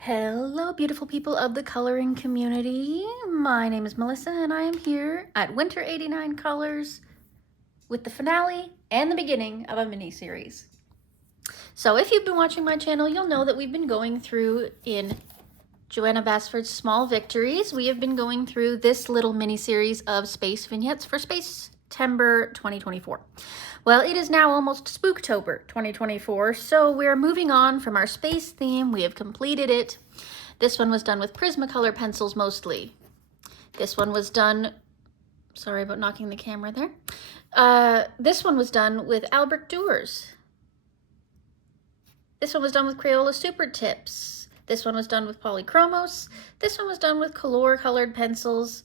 Hello, beautiful people of the coloring community. My name is Melissa, and I am here at Winter 89 Colors with the finale and the beginning of a mini-series. So if you've been watching my channel, you'll know that we've been going through in Johanna Basford's Small Victories. We have been going through this little mini-series of space vignettes for Space-tember 2024. Well, it is now almost Spooktober 2024, so we're moving on from our space theme. We have completed it. This one was done with Prismacolor pencils mostly. This one was done, sorry about knocking the camera there. This one was done with Albrecht Dürer. This one was done with Crayola Super Tips. This one was done with Polychromos. This one was done with Color colored pencils.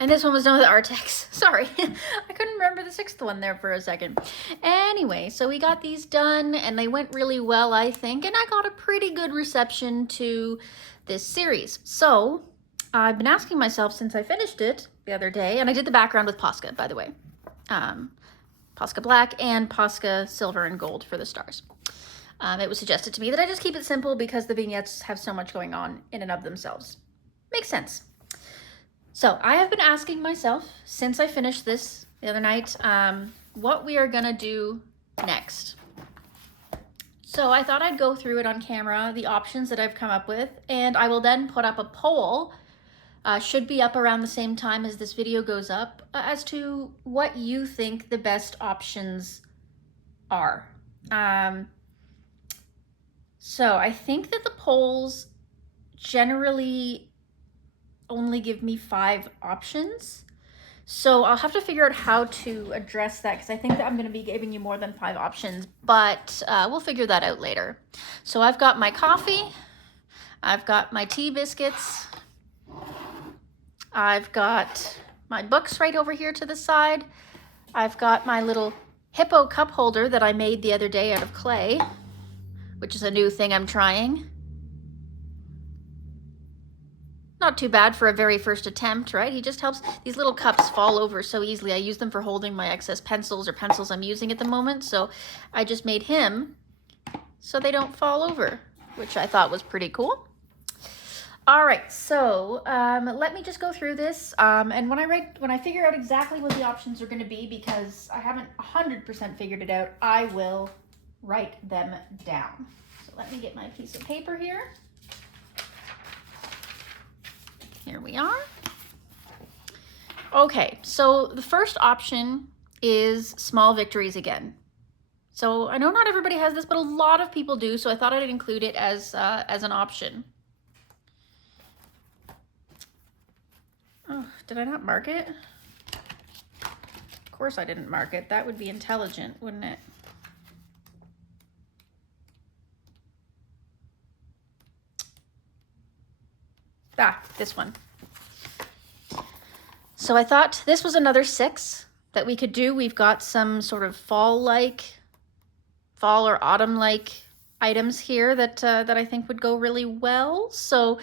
And this one was done with Artex. Sorry, I couldn't remember the sixth one there for a second. Anyway, so we got these done and they went really well, I think, and I got a pretty good reception to this series. So I've been asking myself since I finished it the other day, and I did the background with Posca, by the way. Posca Black and Posca Silver and Gold for the stars. It was suggested to me that I just keep it simple because the vignettes have so much going on in and of themselves. Makes sense. So I have been asking myself since I finished this the other night, what we are gonna do next. So I thought I'd go through it on camera, the options that I've come up with, and I will then put up a poll, should be up around the same time as this video goes up, as to what you think the best options are. So I think that the polls generally only give me 5 options. So I'll have to figure out how to address that because I think that I'm going to be giving you more than 5 options, but we'll figure that out later. So I've got my coffee, I've got my tea biscuits, I've got my books right over here to the side, I've got my little hippo cup holder that I made the other day out of clay, which is a new thing I'm trying. Not too bad for a very first attempt, right? He just helps. These little cups fall over so easily. I use them for holding my excess pencils or pencils I'm using at the moment. So I just made him so they don't fall over, which I thought was pretty cool. All right, so let me just go through this. And when I figure out exactly what the options are going to be, because I haven't 100% figured it out, I will write them down. So let me get my piece of paper here. Here we are. Okay, so the first option is Small Victories again. So I know not everybody has this, but a lot of people do, so I thought I'd include it as an option. Oh, did I not mark it? Of course I didn't mark it. That would be intelligent, wouldn't it? This one. So I thought this was another 6 that we could do. We've got some sort of fall or autumn-like items here that I think would go really well. So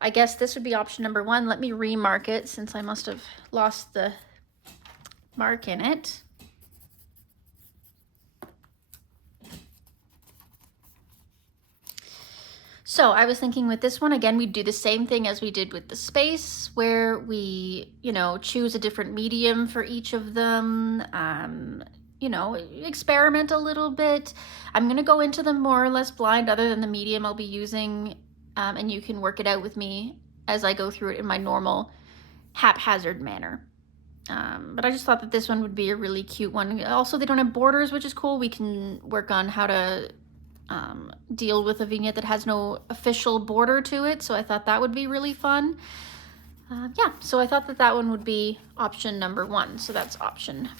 I guess this would be option number 1. Let me remark it since I must have lost the mark in it. So I was thinking with this one, again, we'd do the same thing as we did with the space, where we, choose a different medium for each of them, experiment a little bit. I'm going to go into them more or less blind other than the medium I'll be using, and you can work it out with me as I go through it in my normal haphazard manner. But I just thought that this one would be a really cute one. Also, they don't have borders, which is cool. We can work on how to deal with a vignette that has no official border to it, so I thought that would be really fun. Yeah, so I thought that one would be option number 1, so that's option.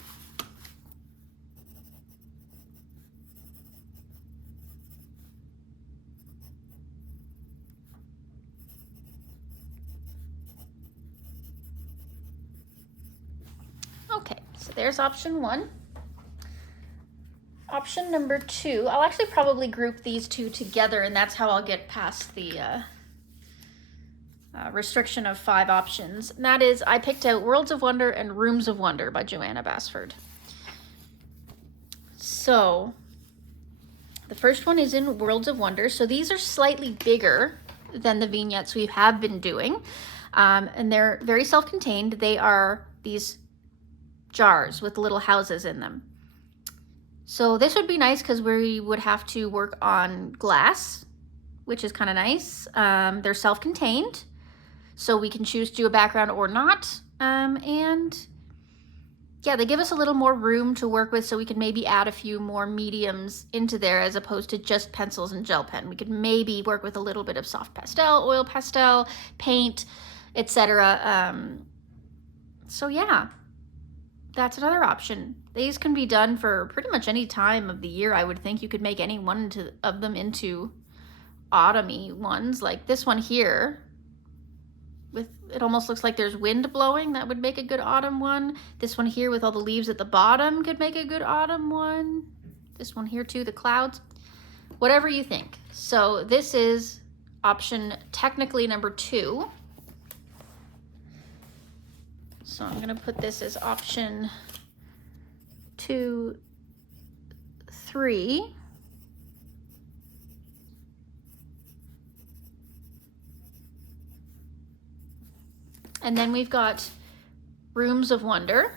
Okay, so there's option 1. Option number 2, I'll actually probably group these 2 together, and that's how I'll get past the restriction of 5 options. And that is, I picked out Worlds of Wonder and Rooms of Wonder by Johanna Basford. So The first one is in Worlds of Wonder. So these are slightly bigger than the vignettes we have been doing. And they're very self-contained. They are these jars with little houses in them. So this would be nice because we would have to work on glass, which is kind of nice. They're self-contained, so we can choose to do a background or not. And yeah, they give us a little more room to work with, so we can maybe add a few more mediums into there as opposed to just pencils and gel pen. We could maybe work with a little bit of soft pastel, oil pastel, paint, etc. So yeah, that's another option. These can be done for pretty much any time of the year. I would think you could make any one of them into autumny ones, like this one here. With it almost looks like there's wind blowing. That would make a good autumn one. This one here with all the leaves at the bottom could make a good autumn one. This one here too, the clouds. Whatever you think. So this is option technically number 2. So I'm gonna put this as option 2, 3. And then we've got Rooms of Wonder.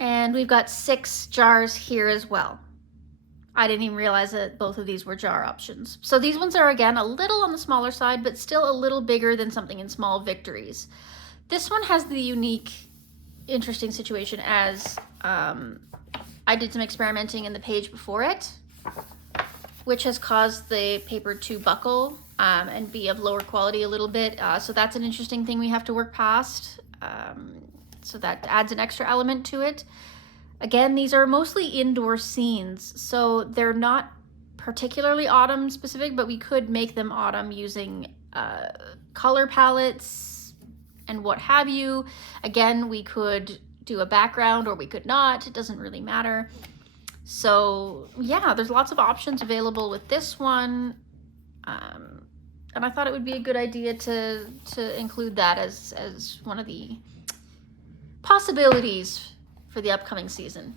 And we've got 6 jars here as well. I didn't even realize that both of these were jar options. So these ones are, again, a little on the smaller side, but still a little bigger than something in Small Victories. This one has the unique, interesting situation as I did some experimenting in the page before it, which has caused the paper to buckle and be of lower quality a little bit. So that's an interesting thing we have to work past. So that adds an extra element to it. Again, these are mostly indoor scenes, so they're not particularly autumn specific, but we could make them autumn using color palettes and what have you. Again, we could do a background or we could not. It doesn't really matter. So yeah, there's lots of options available with this one. And I thought it would be a good idea to include that as one of the possibilities for the upcoming season.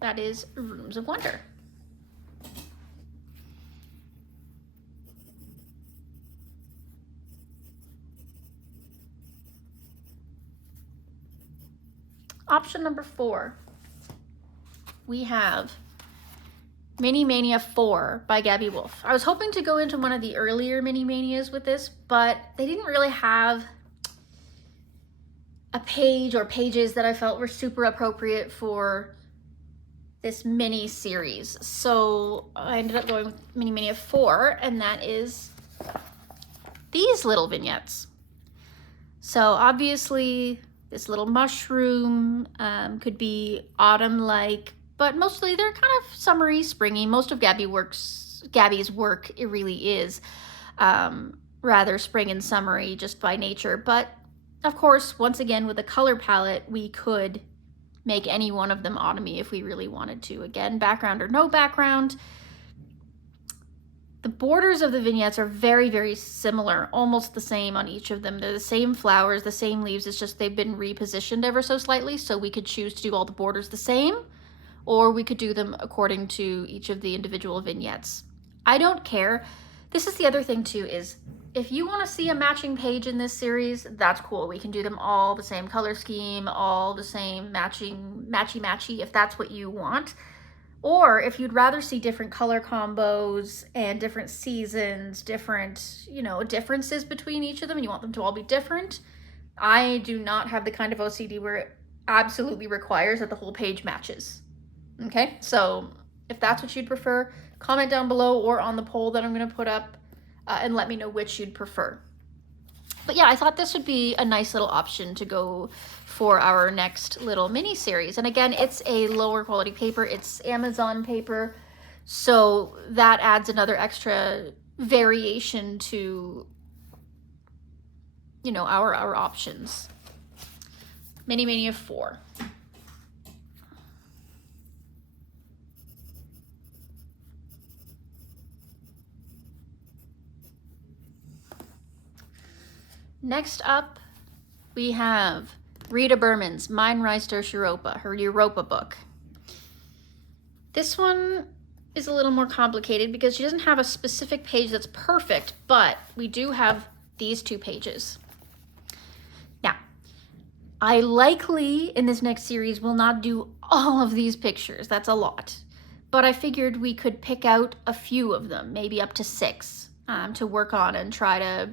That is Rooms of Wonder. Option number 4. We have Mini Mania 4 by Gabi Wolf. I was hoping to go into one of the earlier Mini Manias with this, but they didn't really have a page or pages that I felt were super appropriate for this mini series. So I ended up going with Mini Mania 4, and that is these little vignettes. So obviously this little mushroom could be autumn-like, but mostly they're kind of summery, springy. Most of Gabi's work, it really is rather spring and summery just by nature. But of course, once again, with a color palette, we could make any one of them autumny if we really wanted to. Again, background or no background. The borders of the vignettes are very, very similar, almost the same on each of them. They're the same flowers, the same leaves. It's just they've been repositioned ever so slightly, so we could choose to do all the borders the same, or we could do them according to each of the individual vignettes. I don't care. This is the other thing too, is if you want to see a matching page in this series, that's cool. We can do them all the same color scheme, all the same matchy, if that's what you want. Or if you'd rather see different color combos and different seasons, different, differences between each of them, and you want them to all be different, I do not have the kind of OCD where it absolutely requires that the whole page matches. Okay, so if that's what you'd prefer, comment down below or on the poll that I'm going to put up and let me know which you'd prefer. But yeah, I thought this would be a nice little option to go for our next little mini series. And again, it's a lower quality paper. It's Amazon paper. So that adds another extra variation to, our options. Mini Mania 4. Next up, we have Rita Berman's Mein Reis durch Europa, her Europa book. This one is a little more complicated because she doesn't have a specific page that's perfect, but we do have these 2 pages. Now, I likely in this next series will not do all of these pictures. That's a lot. But I figured we could pick out a few of them, maybe up to 6, to work on and try to,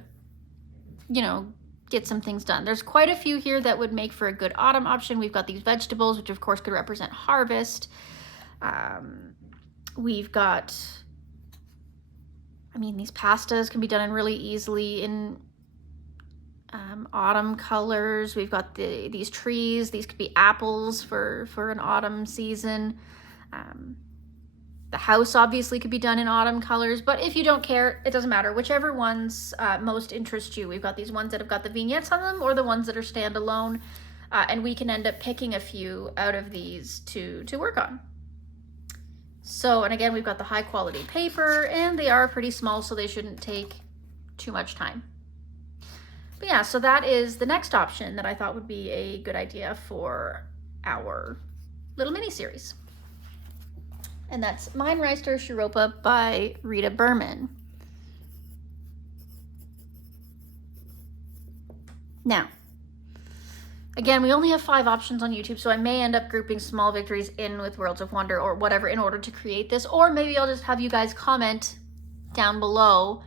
you know, get some things done. There's quite a few here that would make for a good autumn option. We've got these vegetables, which of course could represent harvest. We've got, I mean, these pastas can be done in really easily in autumn colors. We've got these trees. These could be apples for an autumn season. The house obviously could be done in autumn colors, but if you don't care, it doesn't matter. Whichever ones most interest you. We've got these ones that have got the vignettes on them or the ones that are standalone, and we can end up picking a few out of these to work on. So, and again, we've got the high quality paper, and they are pretty small, so they shouldn't take too much time. But yeah, so that is the next option that I thought would be a good idea for our little mini series. And that's Mein Reister Shiropa by Rita Berman. Now, again, we only have 5 options on YouTube, so I may end up grouping Small Victories in with Worlds of Wonder or whatever in order to create this, or maybe I'll just have you guys comment down below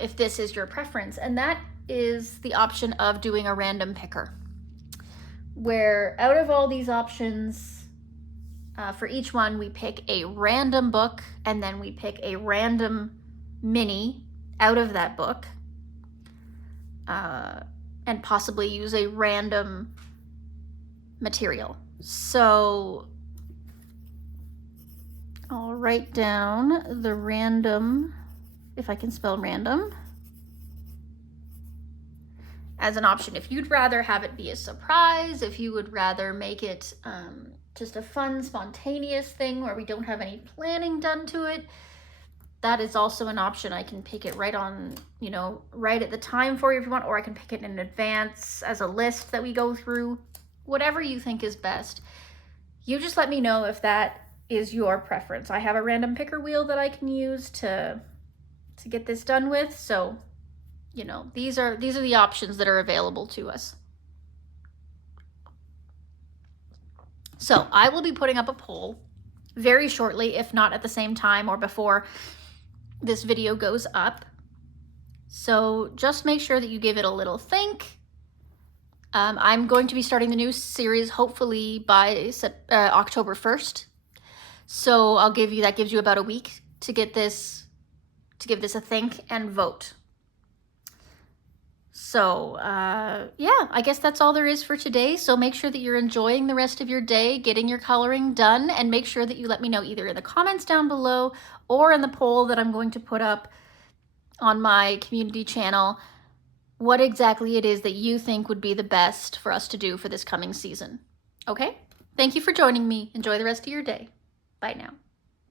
if this is your preference. And that is the option of doing a random picker, where out of all these options, for each one, we pick a random book, and then we pick a random mini out of that book, and possibly use a random material. So I'll write down the random, if I can spell random, as an option. If you'd rather have it be a surprise, if you would rather make it just a fun, spontaneous thing where we don't have any planning done to it, that is also an option. I can pick it right on, you know, right at the time for you if you want, or I can pick it in advance as a list that we go through. Whatever you think is best. You just let me know if that is your preference. I have a random picker wheel that I can use to get this done with, so you know, these are the options that are available to us. So I will be putting up a poll very shortly, if not at the same time or before this video goes up. So just make sure that you give it a little think. I'm going to be starting the new series hopefully by October 1st. So that gives you about a week to give this a think and vote. So yeah, I guess that's all there is for today. So make sure that you're enjoying the rest of your day, getting your coloring done, and make sure that you let me know either in the comments down below or in the poll that I'm going to put up on my community channel what exactly it is that you think would be the best for us to do for this coming season. Okay? Thank you for joining me. Enjoy the rest of your day. Bye now.